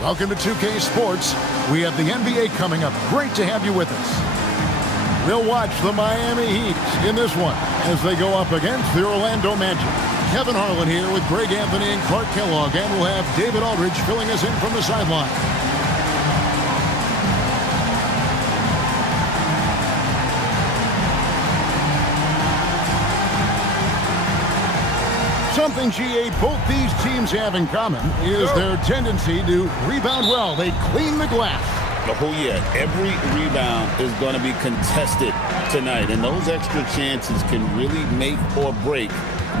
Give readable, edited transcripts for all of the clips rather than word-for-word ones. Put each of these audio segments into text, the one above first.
Welcome to 2K Sports. We have the NBA coming up. Great to have you with us. We'll watch the Miami Heat in this one as they go up against the Orlando Magic. Kevin Harlan here with Greg Anthony and Clark Kellogg, and we'll have David Aldridge filling us in from the sideline. Something, GA, both these teams have in common is their tendency to rebound well. They clean the glass. Oh, yeah. Every rebound is going to be contested tonight, and those extra chances can really make or break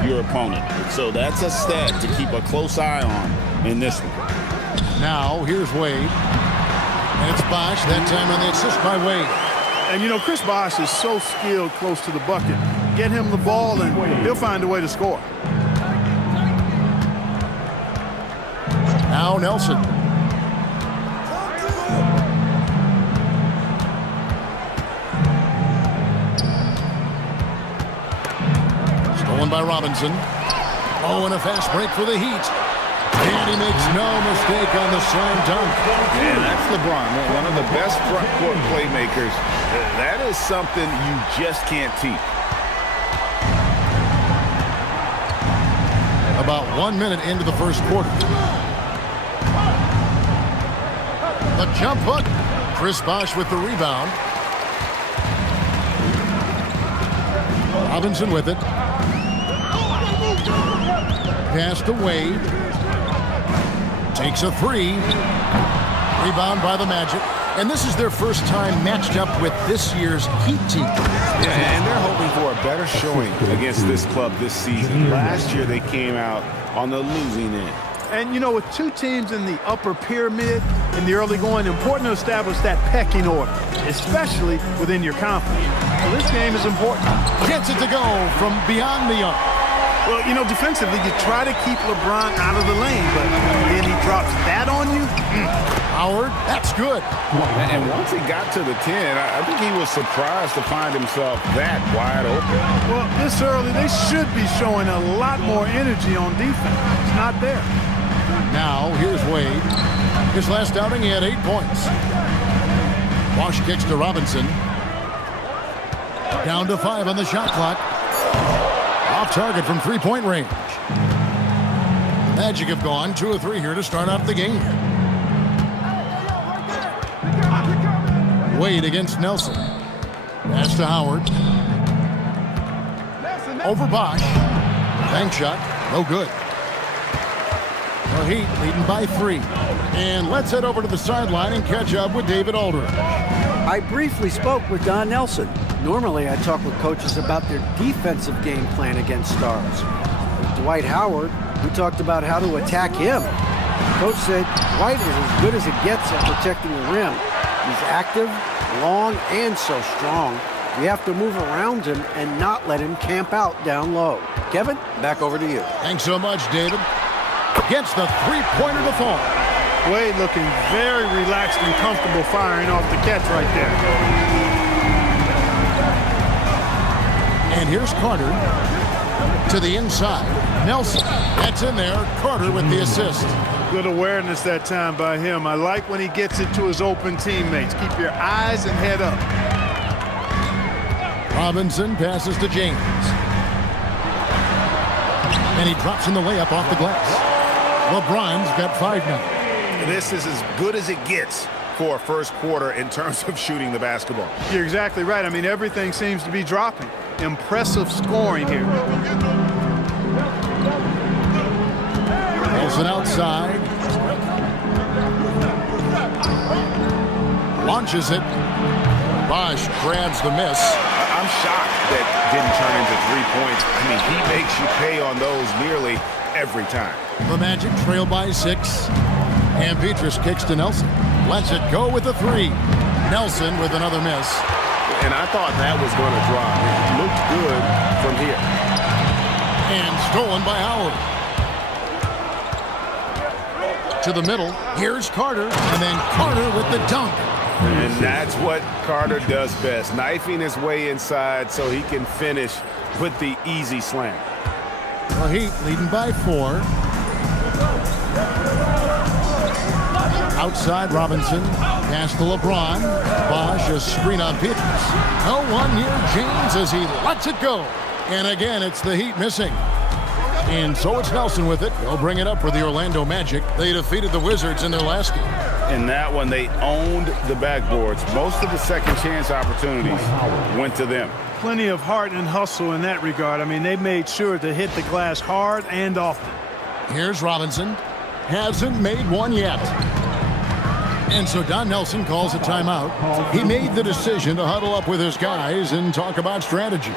your opponent. So that's a stat to keep a close eye on in this one. Now, here's Wade. And it's Bosh, that time on the assist by Wade. And, you know, Chris Bosh is so skilled close to the bucket. Get him the ball, and he'll find a way to score. Now Nelson. Stolen by Robinson. Oh, and a fast break for the Heat. And he makes no mistake on the slam dunk. And that's LeBron, one of the best front court playmakers. That is something you just can't teach. About 1 minute into the first quarter. The jump hook. Chris Bosh with the rebound. Robinson with it. Pass to Wade. Takes a three. Rebound by the Magic. And this is their first time matched up with this year's Heat team. Yeah, and they're hoping for a better showing against this club this season. Last year they came out on the losing end. And, you know, with two teams in the upper pyramid in the early going, important to establish that pecking order, especially within your conference. So this game is important. Gets it to go from beyond the arc. Well, you know, defensively, you try to keep LeBron out of the lane, but then he drops that on you. Howard, that's good. And once he got to the 10, I think he was surprised to find himself that wide open. Well, this early, they should be showing a lot more energy on defense. It's not there. Now, here's Wade. His last outing, he had 8 points. Bosh kicks to Robinson. Down to 5 on the shot clock. Off target from three-point range. Magic have gone 2 of 3 here to start off the game. Wade against Nelson. Pass to Howard. Over Bosh. Bank shot. No good. The Heat leading by 3. And let's head over to the sideline and catch up with David Aldridge. I briefly spoke with Don Nelson. Normally, I talk with coaches about their defensive game plan against stars. With Dwight Howard, we talked about how to attack him. Coach said Dwight is as good as it gets at protecting the rim. He's active, long, and so strong. We have to move around him and not let him camp out down low. Kevin, back over to you. Thanks so much, David. Gets the three-pointer to fall. Wade looking very relaxed and comfortable firing off the catch right there. And here's Carter to the inside. Nelson, that's in there. Carter with the assist. Good awareness that time by him. I like when he gets it to his open teammates. Keep your eyes and head up. Robinson passes to James. And he drops in the layup off the glass. LeBron's got 5 now. This is as good as it gets for a first quarter in terms of shooting the basketball. You're exactly right. I mean, everything seems to be dropping. Impressive scoring here. Nelson outside. Launches it. Bosh grabs the miss. I'm shocked that didn't turn into 3 points. I mean, he makes you pay on those nearly every time. The Magic trail by 6. And Petrus kicks to Nelson. Lets it go with the 3. Nelson with another miss. And I thought that was going to drop. It looked good from here. And stolen by Howard. To the middle. Here's Carter. And then Carter with the dunk. And that's what Carter does best. Knifing his way inside so he can finish with the easy slam. The Heat leading by 4. Outside Robinson. Pass to LeBron. Bosch, a screen on Peters. No one near James as he lets it go. And again, it's the Heat missing. And so it's Nelson with it. They'll bring it up for the Orlando Magic. They defeated the Wizards in their last game. In that one, they owned the backboards. Most of the second chance opportunities went to them. Plenty of heart and hustle in that regard. I mean, they made sure to hit the glass hard and often. Here's Robinson. Hasn't made one yet. And so Don Nelson calls a timeout. He made the decision to huddle up with his guys and talk about strategy.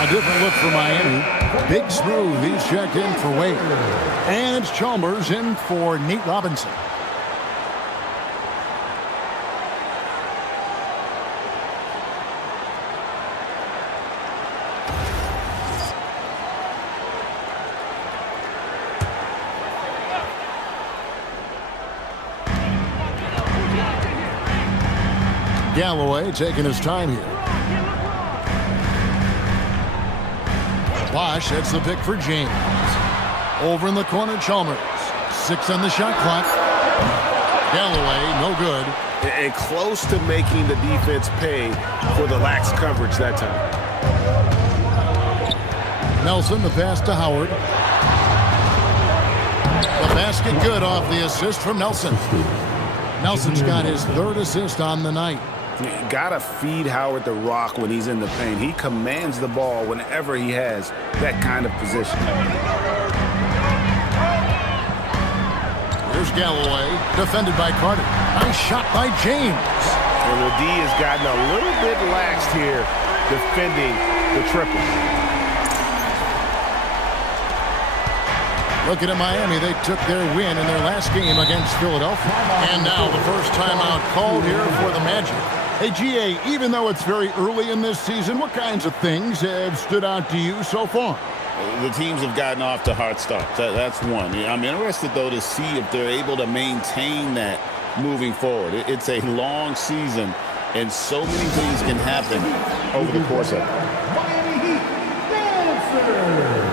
A different look for Miami. Big Smooth, he's checked in for Wade. And it's Chalmers in for Nate Robinson. Galloway taking his time here. Bosch, that's the pick for James. Over in the corner, Chalmers. 6 on the shot clock. Galloway, no good. And close to making the defense pay for the lax coverage that time. Nelson, the pass to Howard. The basket good off the assist from Nelson. Nelson's got his 3rd assist on the night. You gotta feed Howard the rock when he's in the paint. He commands the ball whenever he has that kind of position. Here's Galloway, defended by Carter. Nice shot by James. And the D has gotten a little bit laxed here defending the triple. Looking at Miami, they took their win in their last game against Philadelphia. And now the first timeout called here for the Magic. Hey, GA, even though it's very early in this season, what kinds of things have stood out to you so far? The teams have gotten off to hard starts. That's one. I'm interested, though, to see if they're able to maintain that moving forward. It's a long season, and so many things can happen over the course of it. Miami Heat dancer.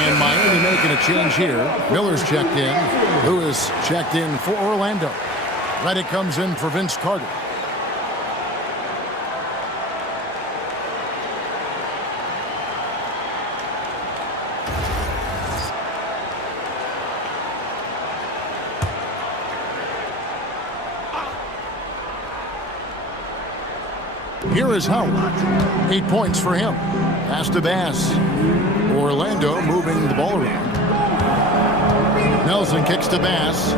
And Miami making a change here. Miller's checked in. Lewis checked in for Orlando. Reddick comes in for Vince Carter. Here is Howard. 8 points for him. Pass to Bass. Orlando moving the ball around. Nelson kicks to Bass.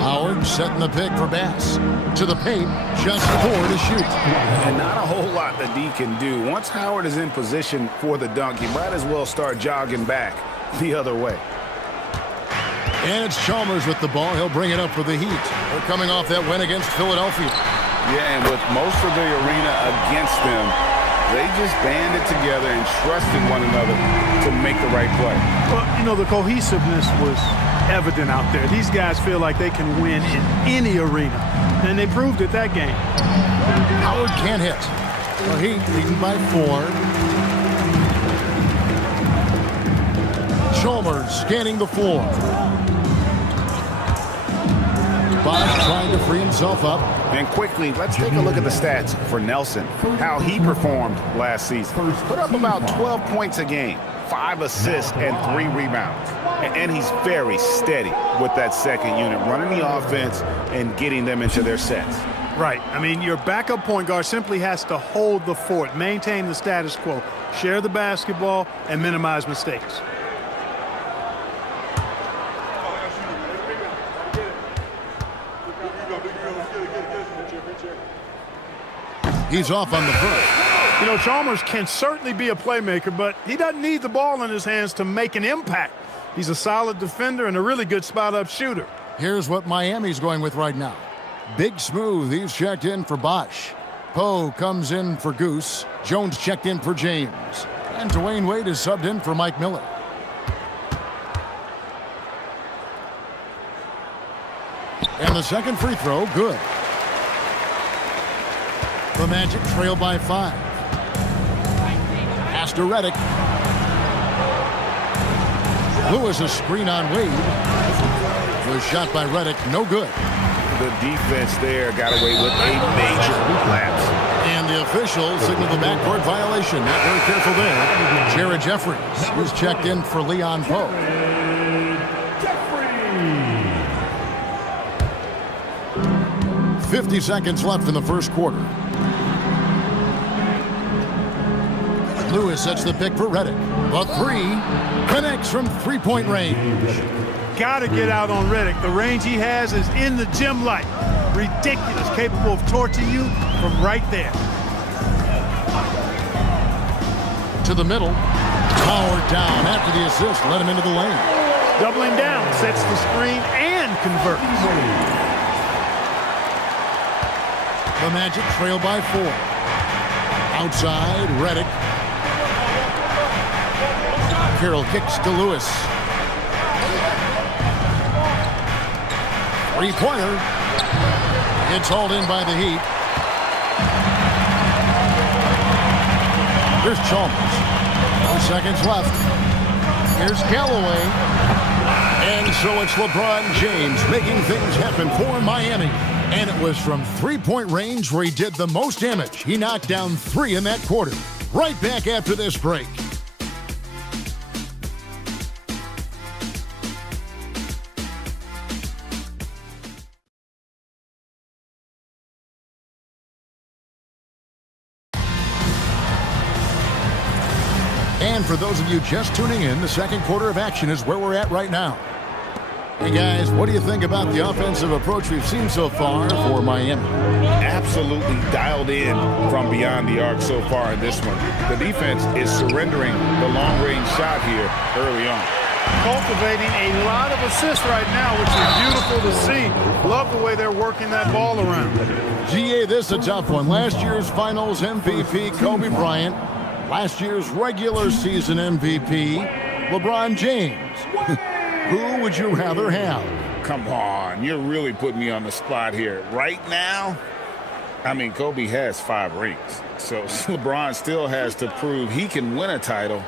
Howard setting the pick for Bass. To the paint, just 4 to shoot. And not a whole lot that D can do. Once Howard is in position for the dunk, he might as well start jogging back the other way. And it's Chalmers with the ball. He'll bring it up for the Heat. They're coming off that win against Philadelphia. Yeah, and with most of the arena against them, they just banded together and trusted one another to make the right play. Well, you know, the cohesiveness was evident out there. These guys feel like they can win in any arena, and they proved it that game. Howard can't hit. The Heat leading by 4. Chalmers scanning the floor. Bosch trying to free himself up. And quickly, let's take a look at the stats for Nelson, how he performed last season. Put up about 12 points a game, 5 assists, and 3 rebounds. And he's very steady with that second unit, running the offense and getting them into their sets. Right. I mean, your backup point guard simply has to hold the fort, maintain the status quo, share the basketball, and minimize mistakes. He's off on the first. You know, Chalmers can certainly be a playmaker, but he doesn't need the ball in his hands to make an impact. He's a solid defender and a really good spot-up shooter. Here's what Miami's going with right now. Big Smooth, he's checked in for Bosch. Poe comes in for Goose. Jones checked in for James. And Dwayne Wade is subbed in for Mike Miller. And the second free throw, good. The Magic trail by 5. Pass to Reddick. Lewis a screen on Wade. Was shot by Reddick, no good. The defense there got away with a major lapse. And the officials signal the backcourt violation. Not very careful there. Jared Jeffries was checked in for Leon Poe. 50 seconds left in the first quarter. Lewis sets the pick for Reddick. The 3 connects from three-point range. Got to get out on Reddick. The range he has is in the gym light. Ridiculous, capable of torching you from right there. To the middle. Howard down after the assist. Let him into the lane. Doubling down, sets the screen and converts. The Magic trail by 4. Outside, Reddick. Carroll kicks to Lewis. Three-pointer. It's hauled in by the Heat. Here's Chalmers. 4 seconds left. Here's Callaway. And so it's LeBron James making things happen for Miami. And it was from three-point range where he did the most damage. He knocked down 3 in that quarter. Right back after this break. And for those of you just tuning in, the second quarter of action is where we're at right now. Hey guys, what do you think about the offensive approach we've seen so far for Miami? Absolutely dialed in from beyond the arc so far in this one. The defense is surrendering the long-range shot here early on. Cultivating a lot of assists right now, which is beautiful to see. Love the way they're working that ball around. GA, this is a tough one. Last year's finals MVP, Kobe Bryant. Last year's regular season MVP, LeBron James. Who would you rather have? Come on, you're really putting me on the spot here. Right now, I mean, Kobe has 5 rings. So LeBron still has to prove he can win a title.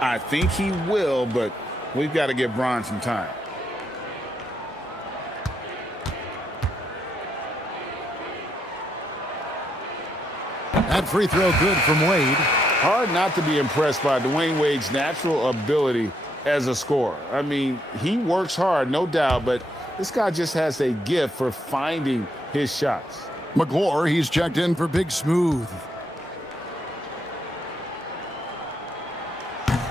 I think he will, but we've got to give Bron some time. That free throw good from Wade. Hard not to be impressed by Dwayne Wade's natural ability as a scorer. I mean, he works hard, no doubt, but this guy just has a gift for finding his shots. McGlure, he's checked in for Big Smooth.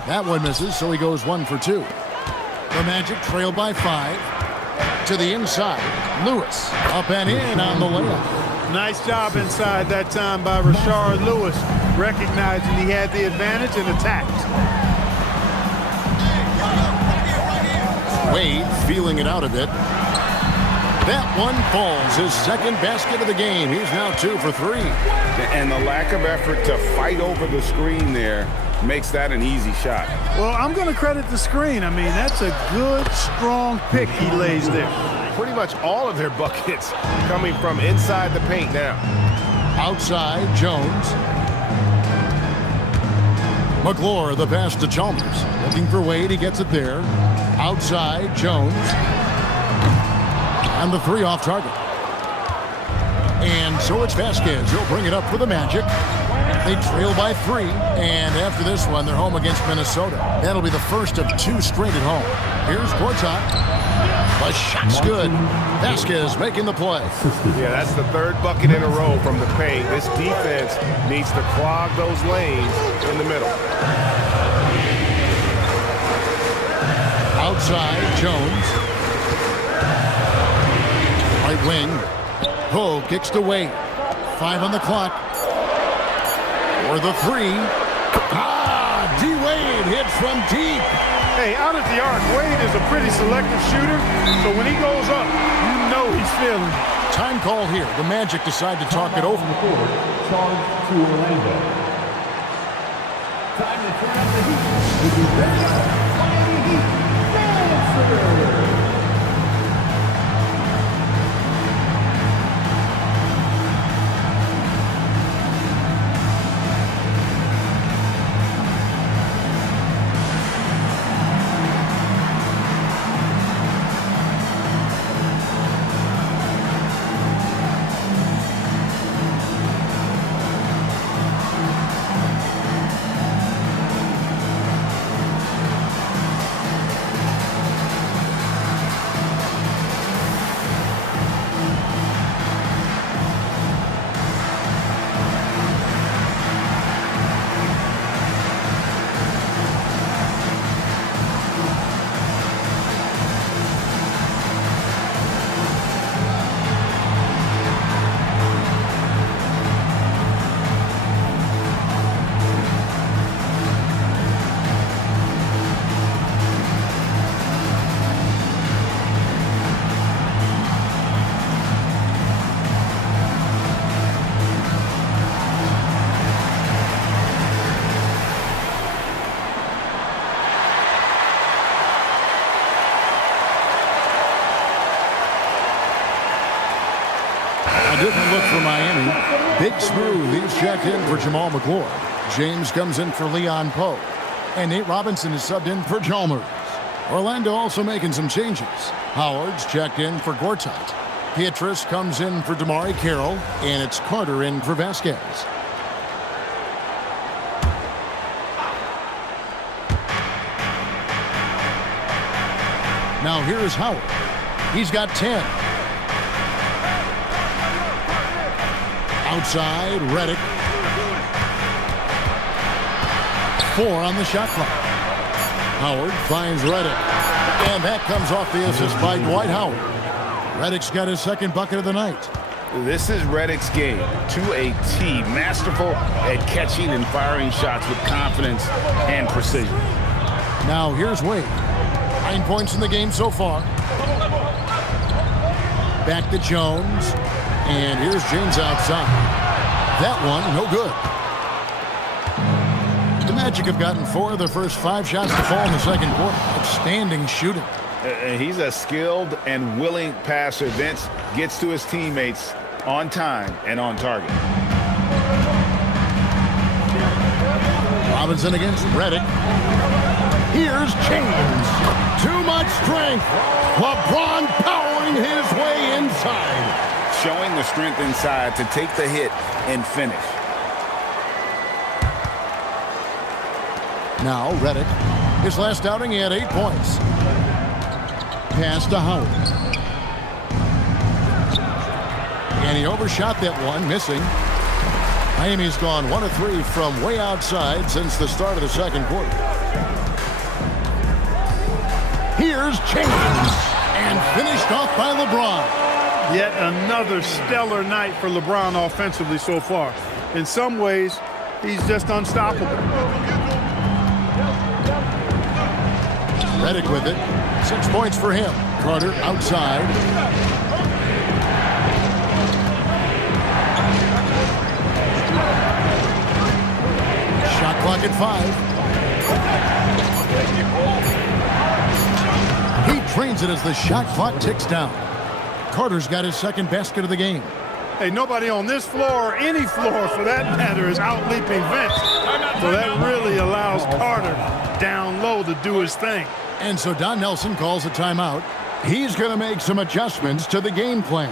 That one misses, so he goes 1 for 2. The Magic trail by 5. To the inside, Lewis up and in on the layup. Nice job inside that time by Rashard Lewis, recognizing he had the advantage and attacked. Wade feeling it out a bit. That one falls, his second basket of the game. He's now 2 for 3. And the lack of effort to fight over the screen there makes that an easy shot. Well, I'm going to credit the screen. I mean, that's a good, strong pick he lays there. Pretty much all of their buckets coming from inside the paint now. Outside, Jones. McGlure, the pass to Chalmers. Looking for Wade, he gets it there. Outside, Jones. And the 3 off target. And so it's Vasquez. He'll bring it up for the Magic. They trail by 3. And after this one, they're home against Minnesota. That'll be the first of 2 straight at home. Here's Gortat. The shot's good. Vasquez making the play. Yeah, that's the 3rd bucket in a row from the paint. This defense needs to clog those lanes in the middle. Outside, Jones. Right wing. Poe kicks to Wade. 5 on the clock. For the 3. D-Wade hits from deep. Hey, out at the arc, Wade is a pretty selective shooter, so when he goes up, you know he's feeling it. Time call here. The Magic decide to talk it over. Charge to Orlando. Time to turn up the heat. With the Miami Heat dancer. Different look for Miami. Big Smooth, he's checked in for Jamal McGlure. James comes in for Leon Poe. And Nate Robinson is subbed in for Chalmers. Orlando also making some changes. Howard's checked in for Gortat. Pietrus comes in for Damari Carroll. And it's Carter in for Vasquez. Now here's Howard. He's got 10. Outside, Redick. 4 on the shot clock. Howard finds Redick. And that comes off the assist by Dwight Howard. Redick's got his 2nd bucket of the night. This is Redick's game to a T. Masterful at catching and firing shots with confidence and precision. Now here's Wade. 9 points in the game so far. Back to Jones. And here's James outside. That one, no good. The Magic have gotten 4 of their first 5 shots to fall in the 2nd quarter. Outstanding shooting. He's a skilled and willing passer. Vince gets to his teammates on time and on target. Robinson against Redick. Here's James. Too much strength. LeBron powering his way inside. Showing the strength inside to take the hit and finish. Now Redick. His last outing, he had 8 points. Pass to Howard. And he overshot that one, missing. Miami's gone 1 of 3 from way outside since the start of the second quarter. Here's James. And finished off by LeBron. Yet another stellar night for LeBron offensively so far. In some ways, he's just unstoppable. Redick with it. 6 points for him. Carter outside. Shot clock at 5. He drains it as the shot clock ticks down. Carter's got his second basket of the game. Hey, nobody on this floor or any floor for that matter is out leaping Vince. So that really allows Carter down low to do his thing. And so Don Nelson calls a timeout. He's going to make some adjustments to the game plan.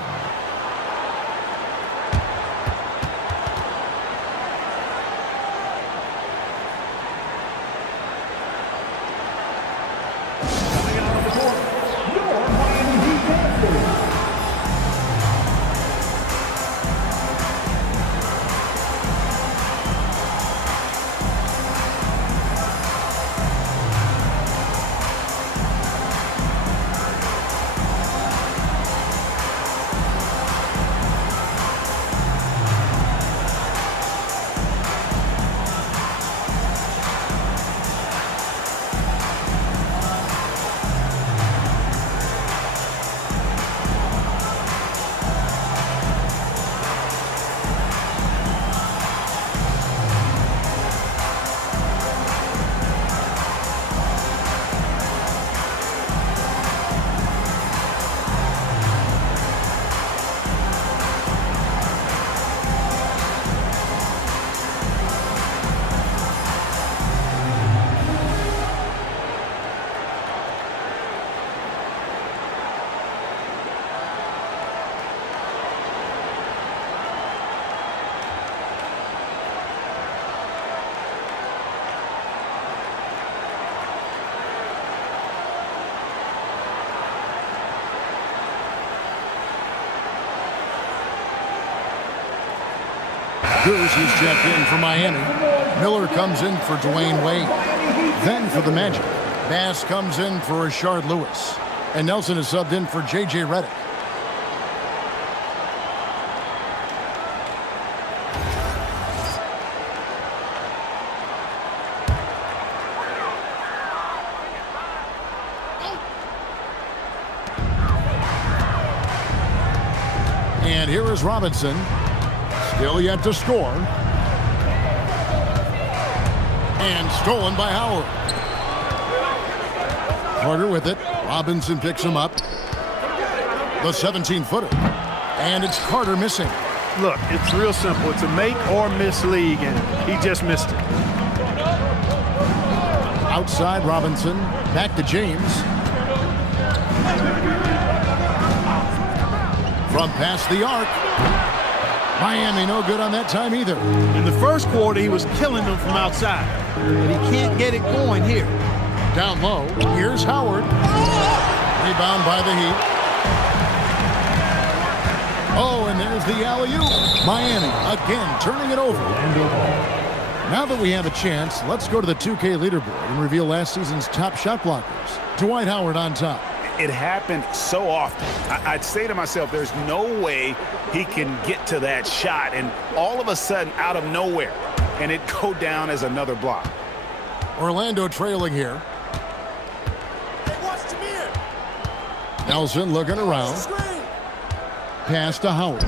Cruz is checked in for Miami. Miller comes in for Dwayne Wade. Then for the Magic, Bass comes in for Rashard Lewis. And Nelson is subbed in for J.J. Redick. And here is Robinson. Still yet to score. And stolen by Howard. Carter with it. Robinson picks him up. The 17-footer. And it's Carter missing. Look, it's real simple. It's a make or miss league, and he just missed it. Outside Robinson. Back to James. From past the arc. Miami no good on that time either. In the first quarter, he was killing them from outside. But he can't get it going here. Down low, here's Howard. Rebound by the Heat. Oh, and there's the alley-oop. Miami again turning it over. Now that we have a chance, let's go to the 2K leaderboard and reveal last season's top shot blockers. Dwight Howard on top. It happened so often. I'd say to myself, there's no way he can get to that shot, and all of a sudden, out of nowhere, and it go down as another block. Orlando trailing here. Nelson looking around. Pass to Howard.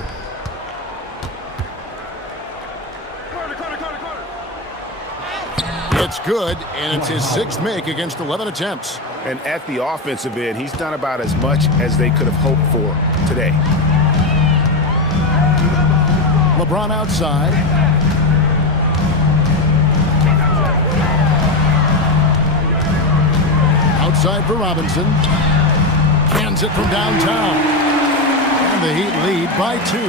It's good, and it's his 6th make against 11 attempts. And at the offensive end, he's done about as much as they could have hoped for today. LeBron outside. side for Robinson. Cans it from downtown. And the Heat lead by 2.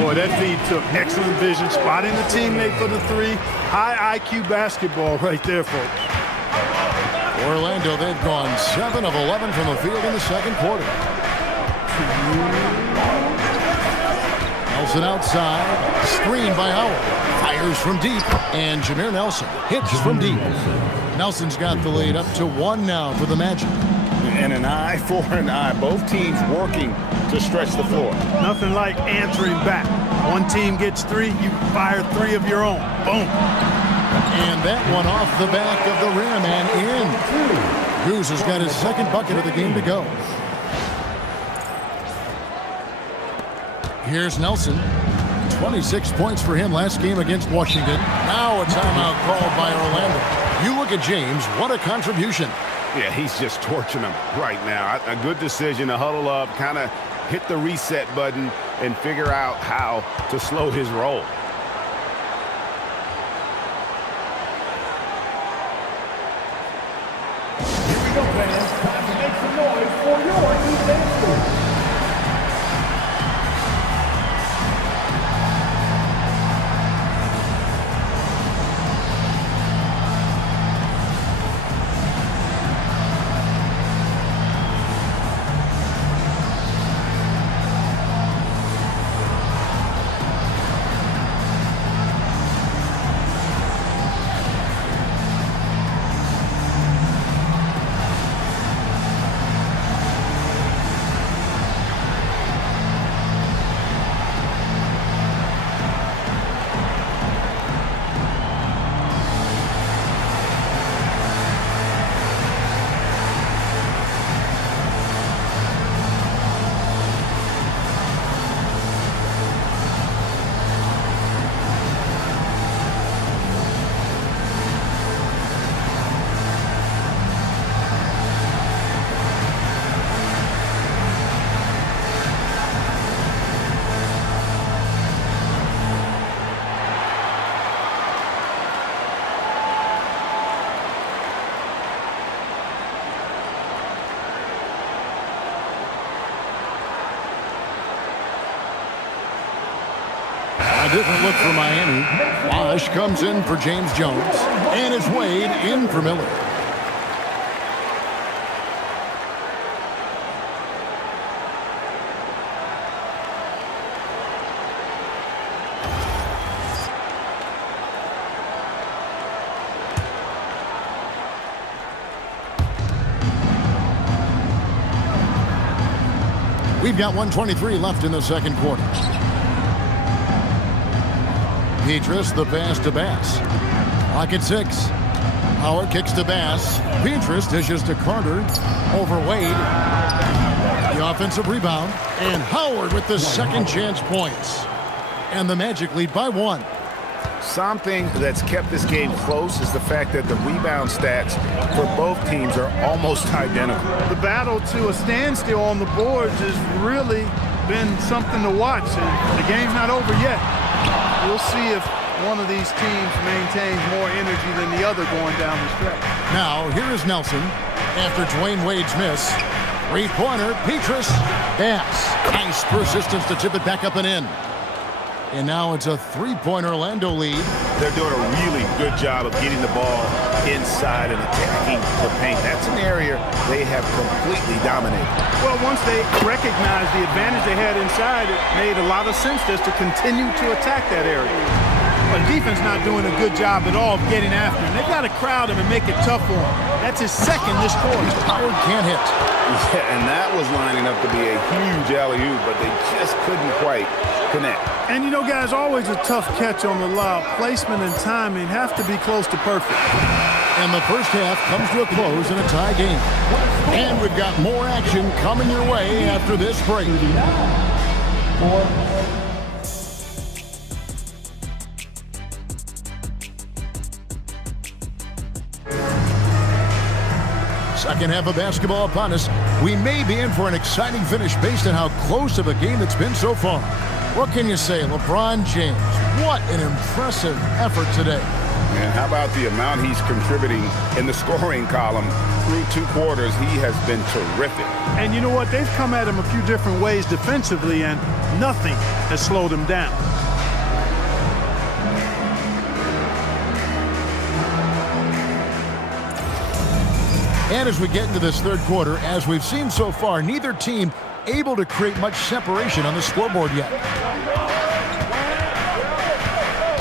Boy, that feed took excellent vision, spotting the teammate for the 3. High IQ basketball right there, folks. Orlando, they've gone 7 of 11 from the field in the second quarter. Nelson outside, screened by Howard. Fires from deep, and Jameer Nelson hits from deep. Nelson's got the lead up to 1 now for the Magic. And an eye for an eye. Both teams working to stretch the floor. Nothing like answering back. One team gets 3, you fire 3 of your own. Boom. And that one off the back of the rim and in. Hughes has got his second bucket of the game to go. Here's Nelson. 26 points for him last game against Washington. Now a timeout called by Orlando. You look at James, what a contribution. Yeah, he's just torching them right now. A good decision to huddle up, kind of hit the reset button, and figure out how to slow his roll. Here we go, fans. Time to make some noise for your defense. A different look for Miami. Bosh comes in for James Jones. And it's Wade in for Miller. We've got 1:23 left in the second quarter. Petrus, the pass to Bass. Clock at 6. Howard kicks to Bass. Petrus dishes to Carter. Over Wade. The offensive rebound. And Howard with the second chance points. And the Magic lead by 1. Something that's kept this game close is the fact that the rebound stats for both teams are almost identical. The battle to a standstill on the boards has really been something to watch. And the game's not over yet. We'll see if one of these teams maintains more energy than the other going down the stretch. Now, here is Nelson after Dwayne Wade's miss. Three-pointer, Petrus, Bass. Nice persistence to tip it back up and in. And now it's a 3-point Orlando lead. They're doing a really good job of getting the ball inside and attacking the paint. That's an area they have completely dominated. Well, once they recognized the advantage they had inside, it made a lot of sense just to continue to attack that area. But the defense not doing a good job at all of getting after him. They've got to crowd him and make it tough for him. That's his second this quarter. Howard can't hit. Yeah, and that was lining up to be a huge alley-oop, but they just couldn't quite connect. And you know, guys, always a tough catch on the lob. Placement and timing have to be close to perfect. And the first half comes to a close in a tie game. And we've got more action coming your way after this break. Second half of basketball upon us. We may be in for an exciting finish based on how close of a game it's been so far. What can you say, LeBron James? What an impressive effort today. And how about the amount he's contributing in the scoring column through 2 quarters? He has been terrific. And you know what? They've come at him a few different ways defensively, and nothing has slowed him down. And as we get into this third quarter, as we've seen so far, neither team able to create much separation on the scoreboard yet.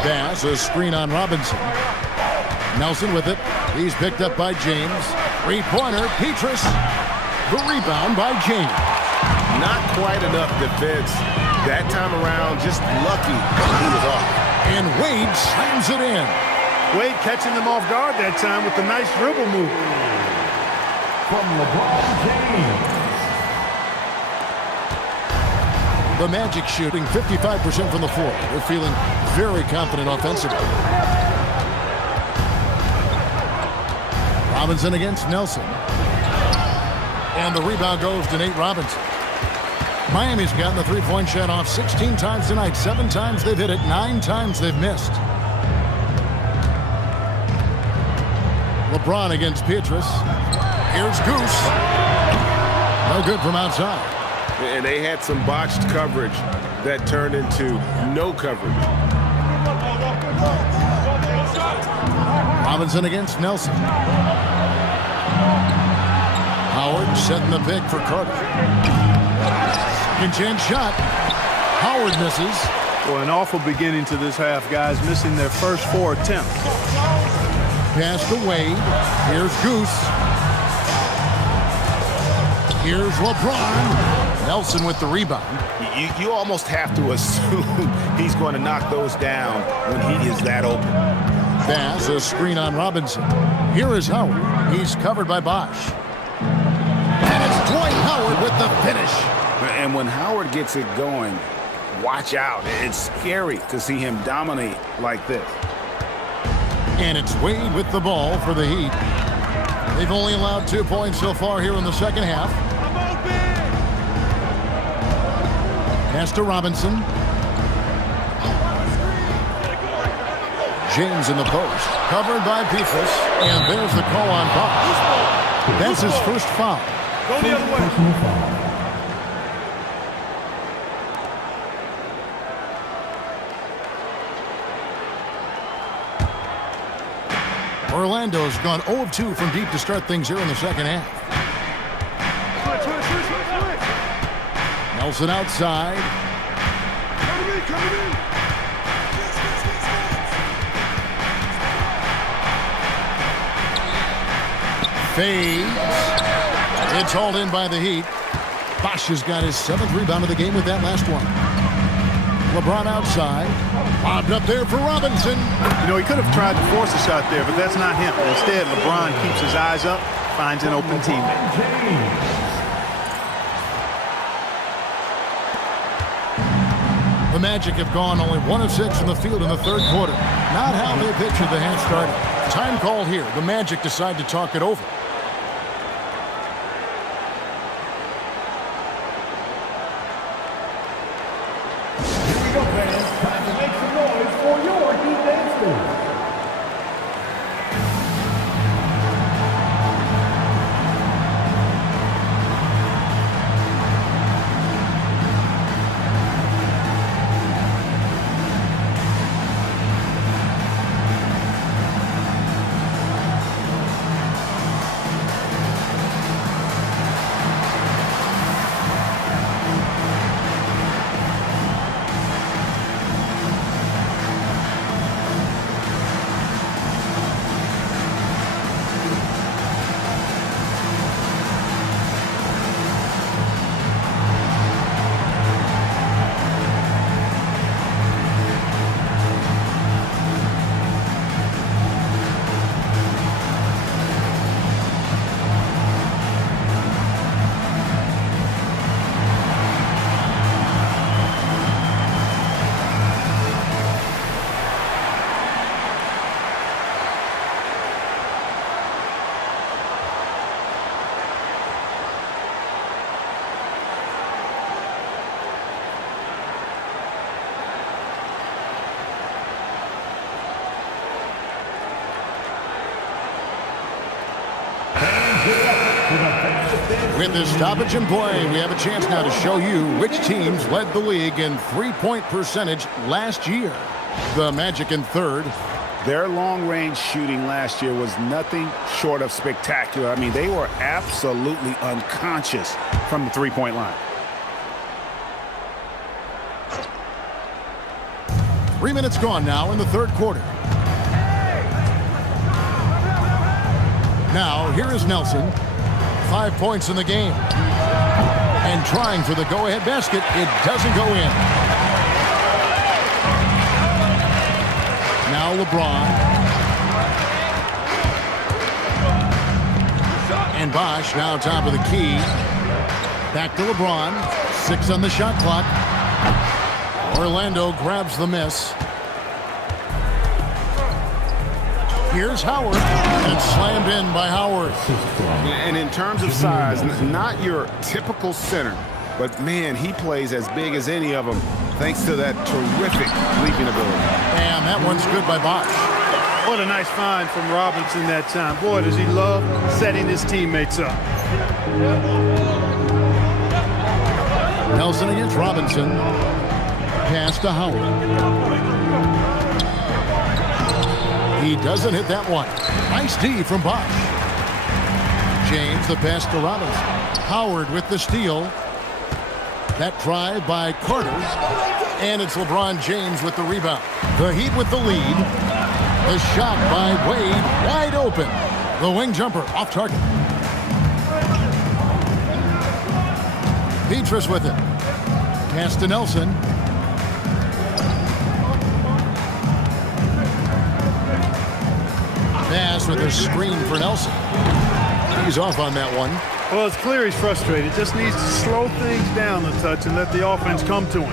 Pass, a screen on Robinson. Nelson with it. He's picked up by James. 3-pointer, Petrus. The rebound by James. Not quite enough defense that time around. Just lucky he was off. And Wade slams it in. Wade catching them off guard that time with the nice dribble move. From LeBron James. The Magic shooting 55% from the floor. They're feeling very confident offensively. Robinson against Nelson. And the rebound goes to Nate Robinson. Miami's gotten the three-point shot off 16 times tonight. 7 times they've hit it, 9 times they've missed. LeBron against Petrus. Here's Goose. No good from outside. And they had some botched coverage that turned into no coverage. Robinson against Nelson. Howard setting the pick for Carter. Second chance shot. Howard misses. Well, an awful beginning to this half, guys, missing their first 4 attempts. Pass to Wade. Here's Goose. Here's LeBron. Nelson with the rebound. You almost have to assume he's going to knock those down when he is that open. Pass, a screen on Robinson. Here is Howard. He's covered by Bosch. And it's Dwight Howard with the finish. And when Howard gets it going, watch out. It's scary to see him dominate like this. And it's Wade with the ball for the Heat. They've only allowed 2 points so far here in the second half. Pass to Robinson. James in the post. Covered by Petrus. And there's the call on Bosch. That's his first foul. Go the other way. Orlando's gone 0 of 2 from deep to start things here in the second half. Nelson outside. Fades. It's hauled in by the Heat. Bosch has got his 7th rebound of the game with that last one. LeBron outside. Lobbed up there for Robinson. You know, he could have tried to force a shot there, but that's not him. Instead, LeBron keeps his eyes up, finds an open teammate. The Magic have gone only 1 of 6 from the field in the third quarter. Not how they pictured the half started. Time called here. The Magic decide to talk it over. Here we go, fans. Time to make some noise for your Heat dance move. With this stoppage in play, we have a chance now to show you which teams led the league in three-point percentage last year. The Magic in third. Their long-range shooting last year was nothing short of spectacular. I mean, they were absolutely unconscious from the three-point line. 3 minutes gone now in the third quarter. Now, here is Nelson. 5 points in the game. And trying for the go-ahead basket. It doesn't go in. Now LeBron. And Bosch now top of the key. Back to LeBron. 6 on the shot clock. Orlando grabs the miss. Here's Howard, and slammed in by Howard. And in terms of size, not your typical center, but man, he plays as big as any of them thanks to that terrific leaping ability. And that one's good by Bosch. What a nice find from Robinson that time. Boy, does he love setting his teammates up. Nelson against Robinson. Pass to Howard. He doesn't hit that one. Nice D from Bosch. James, the pass to Robinson. Howard with the steal. That drive by Carter. And it's LeBron James with the rebound. The Heat with the lead. The shot by Wade, wide open. The wing jumper off target. Petrus with it. Pass to Nelson. Pass with a screen for Nelson. He's off on that one. Well, it's clear he's frustrated. Just needs to slow things down a touch and let the offense come to him.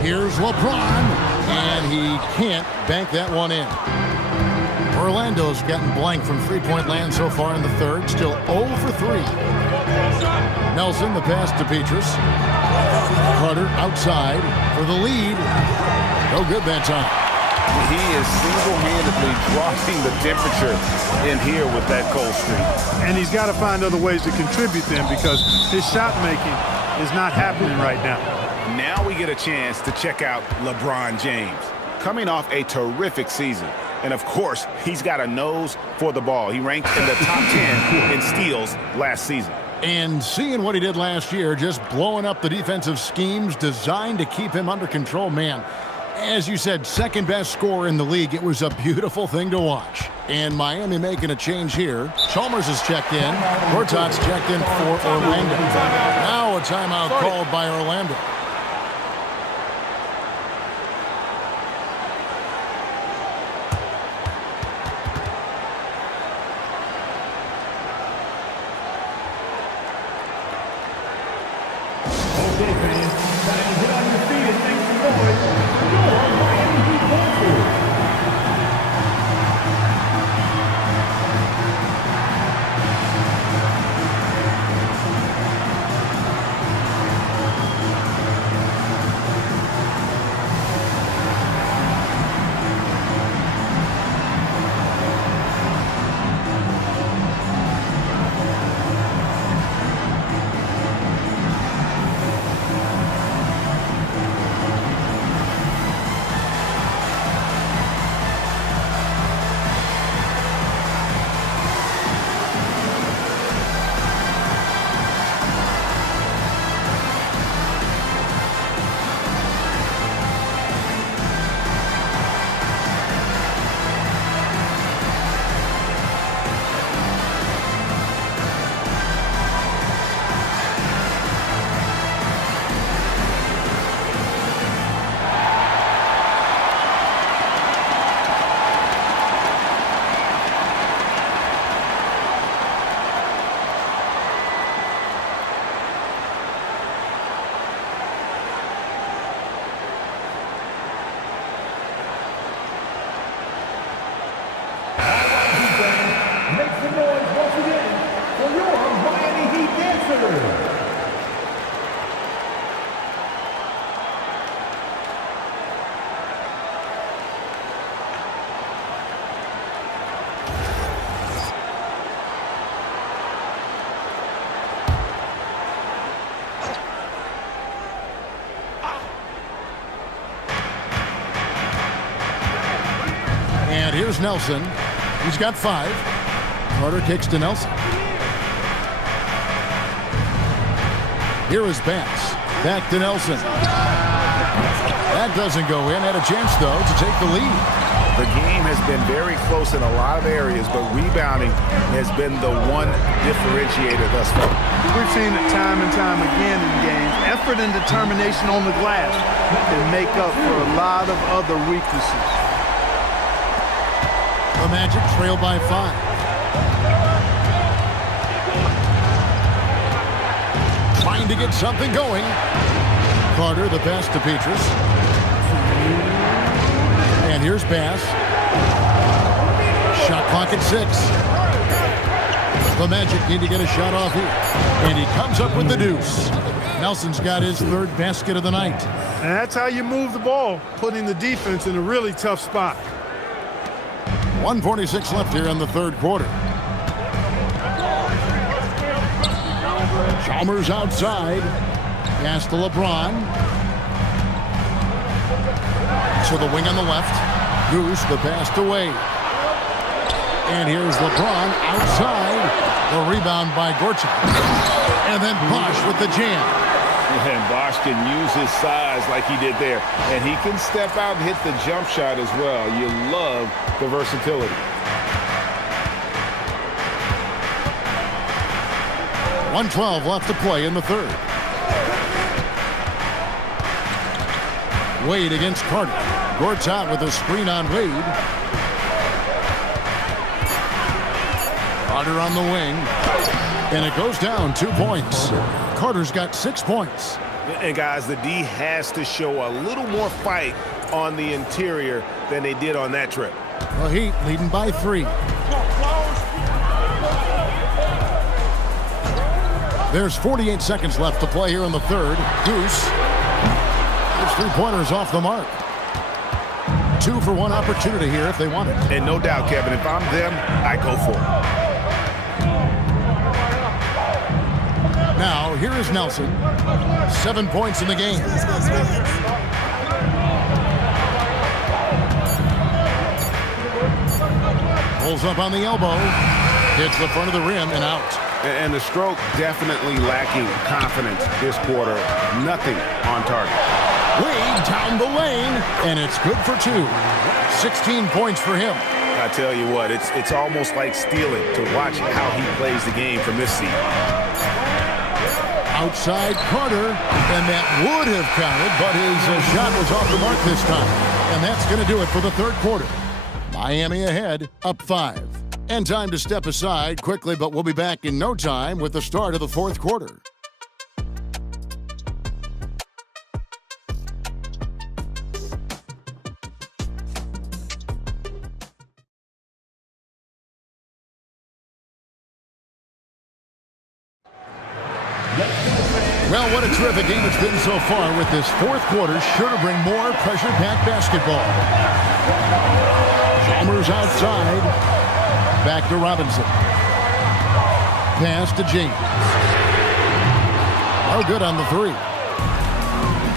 Here's LeBron, and he can't bank that one in. Orlando's gotten blank from three-point land so far in the third. Still 0 for 3. Nelson, the pass to Petrus. Carter outside for the lead. No good that time. He is single-handedly dropping the temperature in here with that cold streak. And he's got to find other ways to contribute then because his shot making is not happening right now. Now we get a chance to check out LeBron James, coming off a terrific season. And, of course, he's got a nose for the ball. He ranked in the top 10 in steals last season. And seeing what he did last year, just blowing up the defensive schemes designed to keep him under control, man. As you said, second best scorer in the league. It was a beautiful thing to watch. And Miami making a change here. Chalmers is checked in. Gortat's checked in for Orlando. Now a timeout called by Orlando. Okay, fans, time to get on your feet and make some noise. Your Miami Heat Vultures. Here's Nelson. He's got 5. Carter kicks to Nelson. Here is Bass. Back to Nelson. That doesn't go in. Had a chance, though, to take the lead. The game has been very close in a lot of areas, but rebounding has been the one differentiator thus far. We've seen it time and time again in games. Effort and determination on the glass can make up for a lot of other weaknesses. The Magic trail by 5. Trying to get something going. Carter, the pass to Petrus. And here's Bass. Shot clock at 6. The Magic need to get a shot off here. And he comes up with the deuce. Nelson's got his 3rd basket of the night. And that's how you move the ball, putting the defense in a really tough spot. 1:46 left here in the 3rd quarter. Chalmers outside. Pass to LeBron. To the wing on the left. Goose, the pass to Wade. And here's LeBron outside. The rebound by Gortat. And then Bosch with the jam. And Bosch can use his size like he did there. And he can step out and hit the jump shot as well. You love the versatility. 1:12 left to play in the 3rd. Wade against Carter. Gortat with a screen on Wade. Carter on the wing. And it goes down 2 points. Carter's got 6 points. And guys, the D has to show a little more fight on the interior than they did on that trip. The Heat leading by 3. There's 48 seconds left to play here in the 3rd. Goose. His 3-pointers off the mark. 2 for 1 opportunity here if they want it. And no doubt, Kevin, if I'm them, I go for it. Now, here is Nelson. 7 points in the game. Pulls up on the elbow. Hits the front of the rim and out. And the stroke definitely lacking confidence this quarter. Nothing on target. Wade down the lane, and it's good for 2. 16 points for him. I tell you what, it's almost like stealing to watch how he plays the game from this seat. Outside Carter, and that would have counted, but his shot was off the mark this time. And that's going to do it for the 3rd quarter. Miami ahead, up 5. And time to step aside quickly, but we'll be back in no time with the start of the 4th quarter. Well, what a terrific game it's been so far with this 4th quarter. Sure to bring more pressure-packed basketball. Chalmers outside. Back to Robinson. Pass to James. Oh, good on the 3. He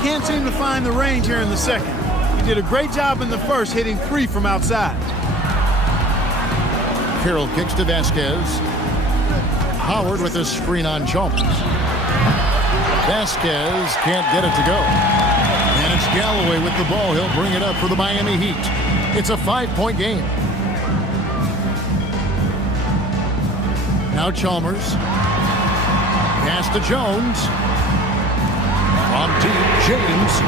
can't seem to find the range here in the 2nd. He did a great job in the 1st, hitting 3 from outside. Carroll kicks to Vasquez. Howard with a screen on Chalmers. Vasquez can't get it to go. And it's Galloway with the ball. He'll bring it up for the Miami Heat. It's a 5-point game. Now Chalmers. Pass to Jones. From deep, James.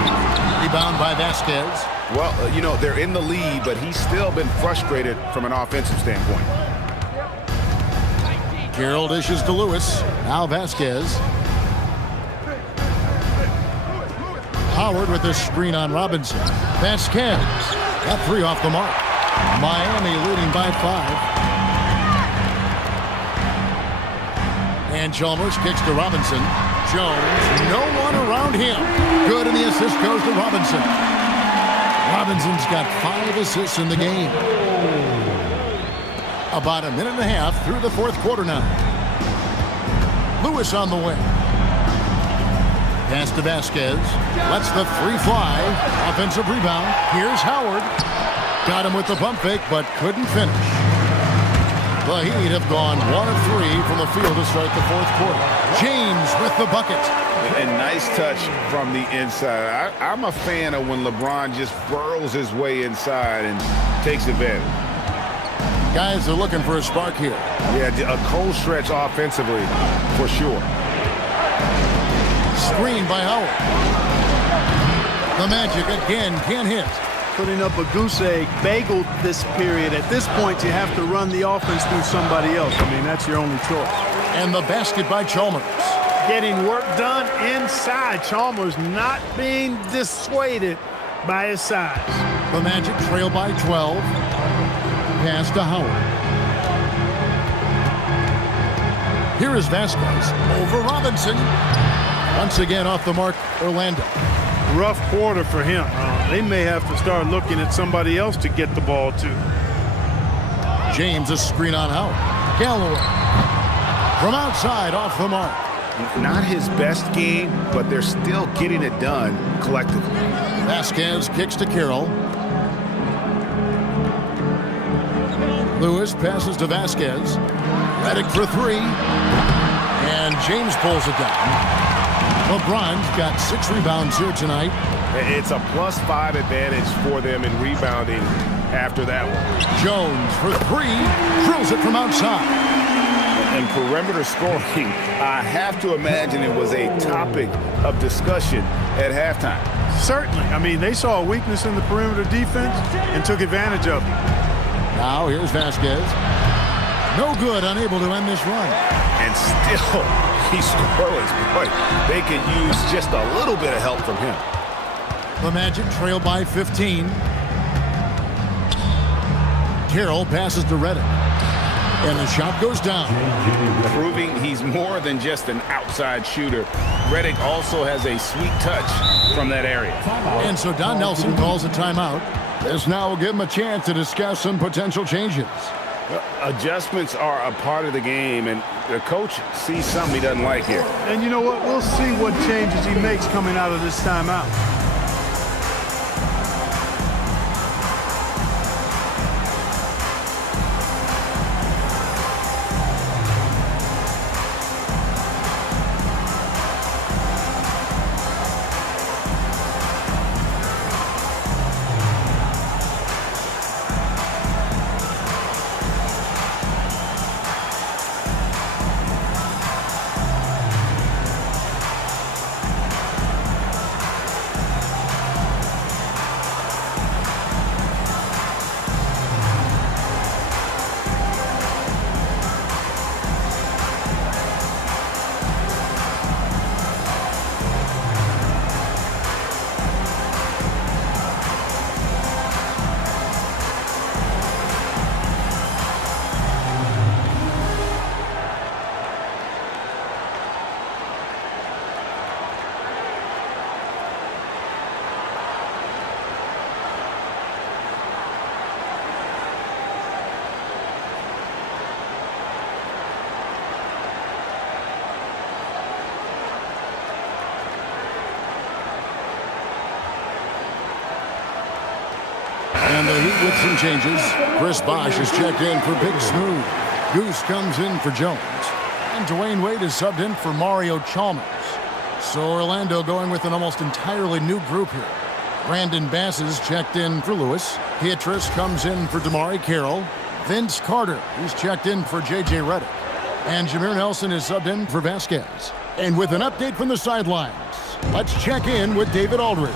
Rebound by Vasquez. Well, they're in the lead, but he's still been frustrated from an offensive standpoint. Carroll dishes to Lewis. Now Vasquez. Howard with a screen on Robinson. Vasquez. Got 3 off the mark. Miami leading by 5. And Chalmers kicks to Robinson. Jones, no one around him. Good, and the assist goes to Robinson. Robinson's got 5 assists in the game. About a minute and a half through the 4th quarter now. Lewis on the wing. Pass to Vasquez. Lets the 3 fly. Offensive rebound. Here's Howard. Got him with the pump fake, but couldn't finish. The Heat have gone 1 of 3 from the field to start the fourth quarter. James with the bucket. And nice touch from the inside. I'm a fan of when LeBron just burrows his way inside and takes advantage. Guys are looking for a spark here. Yeah, a cold stretch offensively for sure. Screen by Howard. The Magic again can't hit. Putting up a goose egg, bageled this period. At this point, you have to run the offense through somebody else. I mean, that's your only choice. And the basket by Chalmers. Getting work done inside. Chalmers not being dissuaded by his size. The Magic trail by 12. Pass to Howard. Here is Vasquez over Robinson. Once again off the mark, Orlando. Rough quarter for him. They may have to start looking at somebody else to get the ball to. James a screen on Howard. Galloway from outside off the mark. Not his best game, but they're still getting it done collectively. Vasquez kicks to Carroll. Lewis passes to Vasquez. Redick for 3. And James pulls it down. LeBron's got 6 rebounds here tonight. It's a +5 advantage for them in rebounding after that one. Jones for 3. Drills it from outside. And perimeter scoring, I have to imagine it was a topic of discussion at halftime. Certainly. I mean, they saw a weakness in the perimeter defense and took advantage of it. Now here's Vasquez. No good, unable to end this run. And still, he's scoreless. Boy, they could use just a little bit of help from him. The Magic trail by 15. Carroll passes to Redick. And the shot goes down. Proving he's more than just an outside shooter. Redick also has a sweet touch from that area. And so Don Nelson calls a timeout. This now will give him a chance to discuss some potential changes. Adjustments are a part of the game, and the coach sees something he doesn't like here. And you know what? We'll see what changes he makes coming out of this timeout. And the Heat with some changes. Chris Bosh is checked in for Big Smooth. Goose comes in for Jones. And Dwayne Wade is subbed in for Mario Chalmers. So Orlando going with an almost entirely new group here. Brandon Bass is checked in for Lewis. Pietrus comes in for DeMarre Carroll. Vince Carter is checked in for J.J. Redick. And Jameer Nelson is subbed in for Vasquez. And with an update from the sidelines, let's check in with David Aldridge.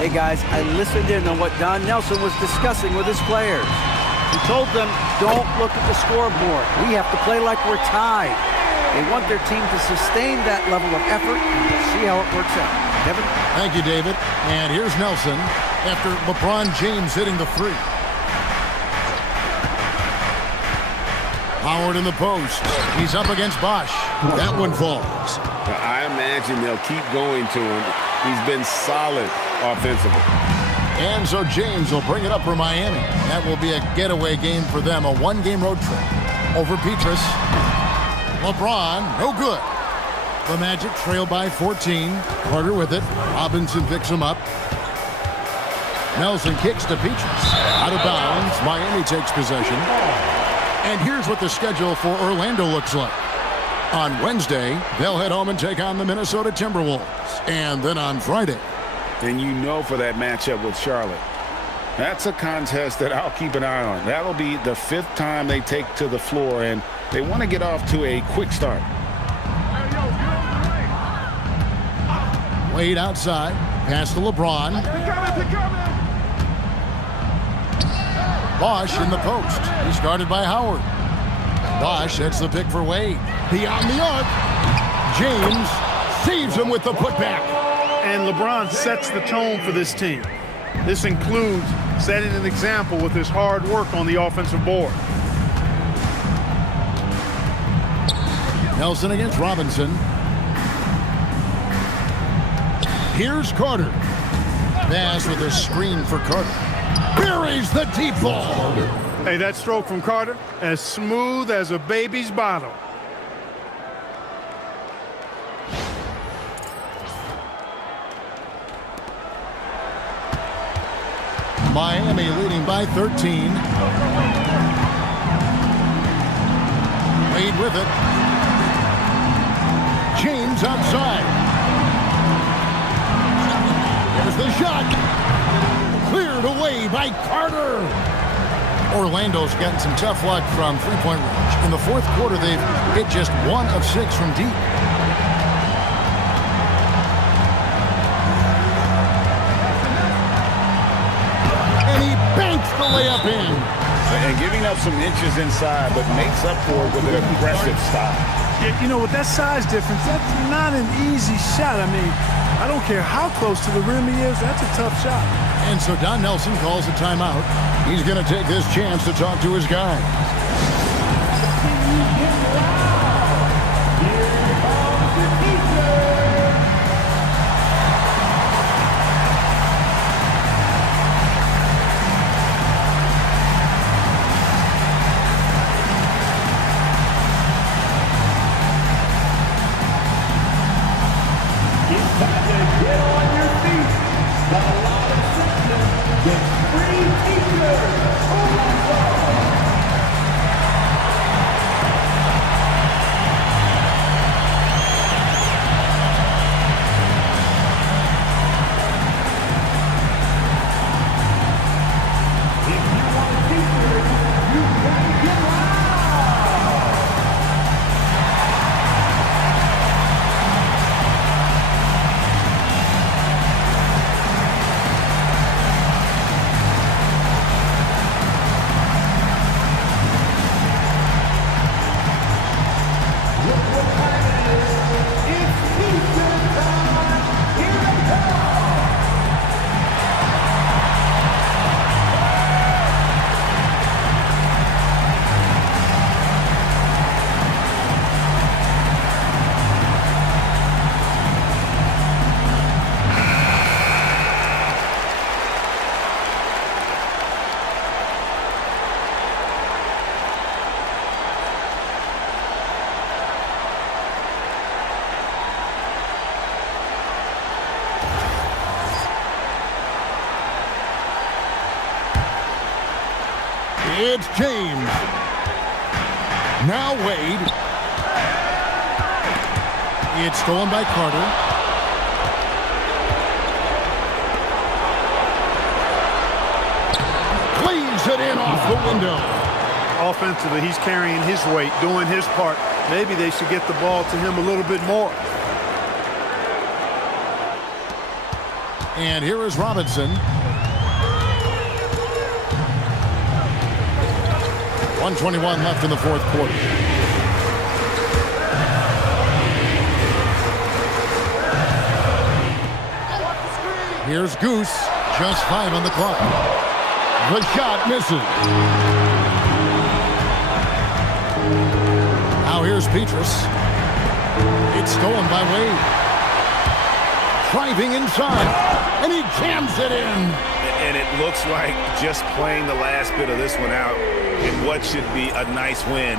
Hey guys, I listened in on what Don Nelson was discussing with his players. He told them, don't look at the scoreboard. We have to play like we're tied. They want their team to sustain that level of effort and see how it works out. Kevin? Thank you, David. And here's Nelson after LeBron James hitting the three. Howard in the post. He's up against Bosh. That one falls. I imagine they'll keep going to him. He's been solid offensively. And so James will bring it up for Miami. That will be a getaway game for them, a one-game road trip. Over Pietrus. LeBron, no good. The Magic trail by 14. Carter with it. Robinson picks him up. Nelson kicks to Petrus. Out of bounds. Miami takes possession. And here's what the schedule for Orlando looks like. On Wednesday, they'll head home and take on the Minnesota Timberwolves. And then on Friday. And you know for that matchup with Charlotte, that's a contest that I'll keep an eye on. That'll be the 5th time they take to the floor, and they want to get off to a quick start. Wade outside. Pass to LeBron. Bosch in the post. He's guarded by Howard. Bosch hits the pick for Wade. Beyond the arc. James saves him with the putback. And LeBron sets the tone for this team. This includes setting an example with his hard work on the offensive board. Nelson against Robinson. Here's Carter. Pass with a screen for Carter. Buries the deep ball. Hey, that stroke from Carter, as smooth as a baby's bottom. Miami leading by 13. Wade with it. James outside. There's the shot. Cleared away by Carter. Orlando's gotten some tough luck from three-point range. In the fourth quarter, they've hit just 1 of 6 from deep. And he banks the layup in. And giving up some inches inside, but makes up for it with an aggressive style. You know, with that size difference, that's not an easy shot. I mean, I don't care how close to the rim he is, that's a tough shot. And so Don Nelson calls a timeout. He's going to take this chance to talk to his guys. It's James. Now Wade. It's stolen by Carter. Cleaves it in off the window. Offensively, he's carrying his weight, doing his part. Maybe they should get the ball to him a little bit more. And here is Robinson. 1:21 left in the fourth quarter. Here's Goose. Just 5 on the clock. The shot misses. Now here's Petrus. It's stolen by Wade. Driving inside. And he jams it in. And it looks like just playing the last bit of this one out in what should be a nice win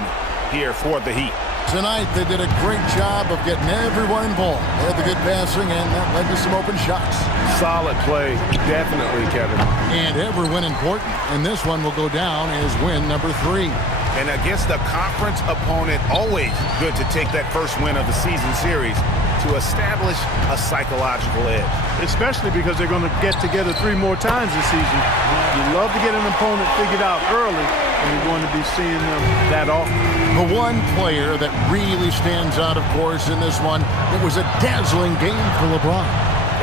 here for the Heat. Tonight, they did a great job of getting everyone involved. They had the good passing, and that led to some open shots. Solid play, definitely, Kevin. And every win important, and this one will go down as win number 3. And against a conference opponent, always good to take that first win of the season series to establish a psychological edge. Especially because they're going to get together 3 more times this season. You love to get an opponent figured out early, and you're going to be seeing them that often. The one player that really stands out, of course, in this one, it was a dazzling game for LeBron.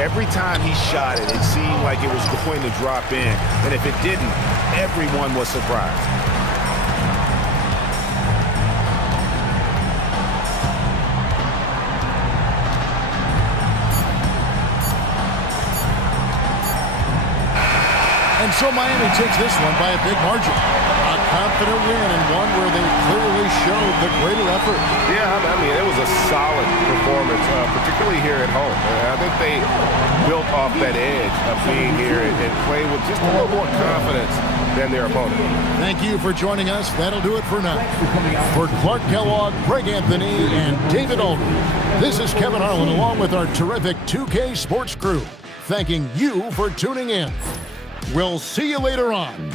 Every time he shot it, it seemed like it was going to drop in. And if it didn't, everyone was surprised. And so Miami takes this one by a big margin. A confident win and one where they clearly showed the greater effort. Yeah, I mean, it was a solid performance, particularly here at home. I think they built off that edge of being here and played with just a little more confidence than their opponent. Thank you for joining us. That'll do it for now. For Clark Kellogg, Greg Anthony, and David Aldridge, this is Kevin Harlan along with our terrific 2K Sports crew, thanking you for tuning in. We'll see you later on.